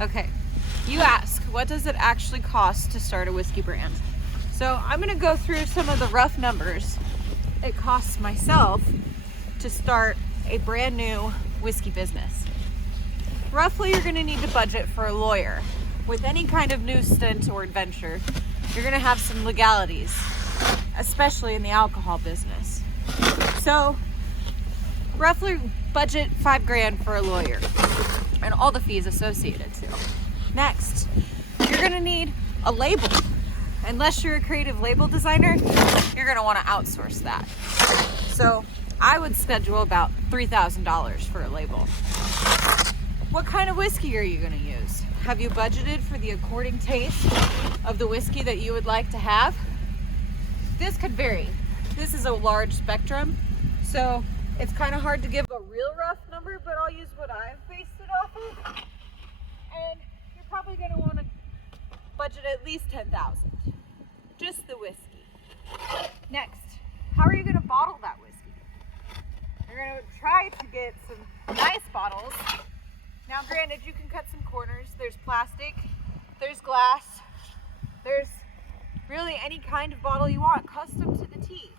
Okay, you ask, what does it actually cost to start a whiskey brand? So I'm gonna go through some of the rough numbers it costs myself to start a brand new whiskey business. Roughly, you're gonna need to budget for a lawyer. With any kind of new stint or adventure, you're gonna have some legalities, especially in the alcohol business. So roughly budget $5,000 for a lawyer and all the fees associated too. Next, you're gonna need a label. Unless you're a creative label designer, you're gonna wanna outsource that. So I would schedule about $3,000 for a label. What kind of whiskey are you gonna use? Have you budgeted for the according taste of the whiskey that you would like to have? This could vary. This is a large spectrum, so it's kind of hard to give a real rough number, but I'll use what I've based it off of. And you're probably going to want to budget at least $10,000, just the whiskey. Next, how are you going to bottle that whiskey? You're going to try to get some nice bottles. Now, granted, you can cut some corners. There's plastic, there's glass, there's really any kind of bottle you want, custom to the T.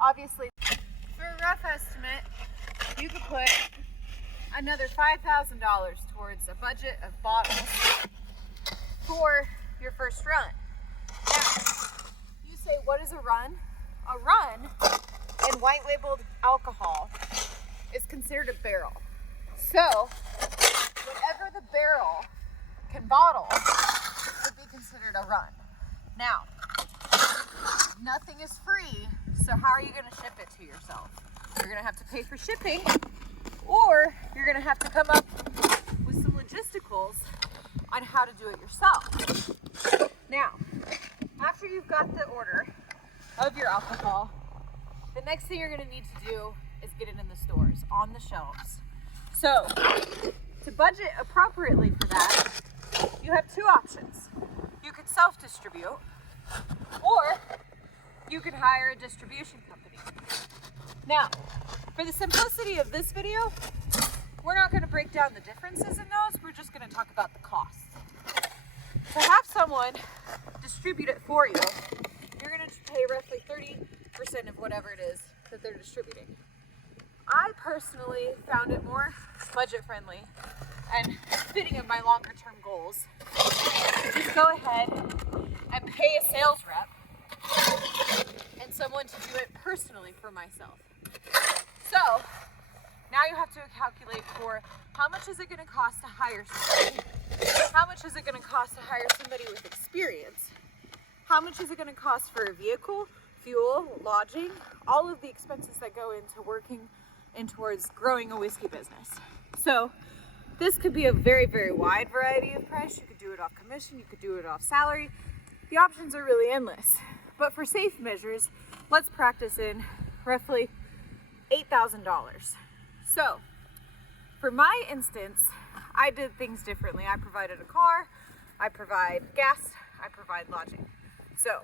Obviously, for a rough estimate, you could put another $5,000 towards a budget of bottles for your first run. Now, you say, what is a run? A run in white labeled alcohol is considered a barrel. So, whatever the barrel can bottle would be considered a run. Now, nothing is free, so how are you going to ship it to yourself? You're going to have to pay for shipping, or you're going to have to come up with some logisticals on how to do it yourself. Now, after you've got the order of your alcohol, the next thing you're going to need to do is get it in the stores, on the shelves. So, to budget appropriately for that, you have two options. You could self-distribute, or you could hire a distribution company. Now, for the simplicity of this video, we're not going to break down the differences in those, we're just going to talk about the cost. To have someone distribute it for you, you're going to pay roughly 30% of whatever it is that they're distributing. I personally found it more budget friendly and fitting of my longer term goals to just go ahead and pay a sales rep and someone to do it personally for myself. So now you have to calculate for how much is it going to cost to hire somebody, how much is it going to cost to hire somebody with experience, how much is it going to cost for a vehicle, fuel, lodging, all of the expenses that go into working in towards growing a whiskey business. So this could be a very, very wide variety of price. You could do it off commission, you could do it off salary. The options are really endless. But for safe measures, let's practice in roughly $8,000. So for my instance, I did things differently. I provided a car, I provide gas, I provide lodging. So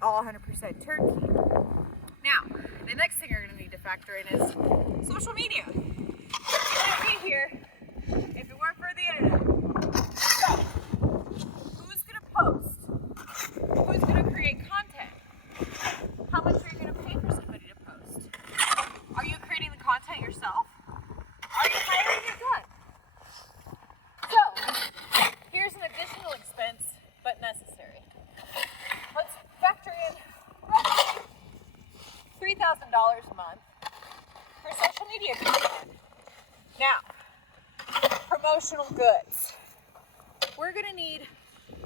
all 100% turnkey. Now, the next thing you're going to need to factor in is social media. You wouldn't be here if it weren't for the internet. So, who's going to post? Who's going to create content? How much are you going to pay for somebody to post? Are you creating the content yourself? Are you hiring it done? So, here's an additional expense, but necessary. Let's factor in roughly $3,000 a month for social media content. Now, promotional goods. We're going to need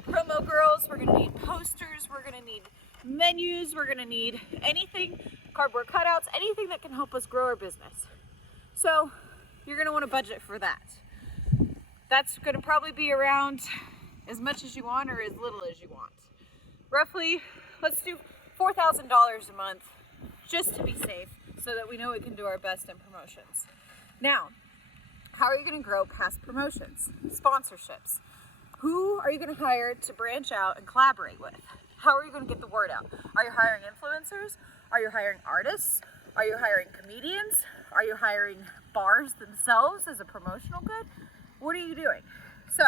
promo girls, we're going to need posters, we're going to need menus, we're going to need anything, cardboard cutouts, anything that can help us grow our business. So, you're going to want to budget for that. That's going to probably be around as much as you want or as little as you want. Roughly, let's do $4,000 a month just to be safe so that we know we can do our best in promotions. Now, how are you going to grow past promotions? Sponsorships. Who are you going to hire to branch out and collaborate with? How are you going to get the word out? Are you hiring influencers? Are you hiring artists? Are you hiring comedians? Are you hiring bars themselves as a promotional good? What are you doing? So,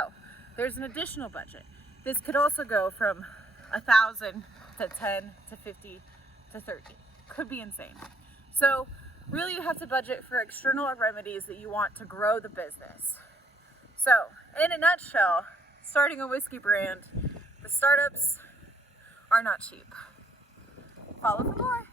there's an additional budget. This could also go from 1,000 to 10 to 50 to 30. Could be insane. So really you have to budget for external remedies that you want to grow the business. So in a nutshell, starting a whiskey brand, the startups are not cheap. Follow for more.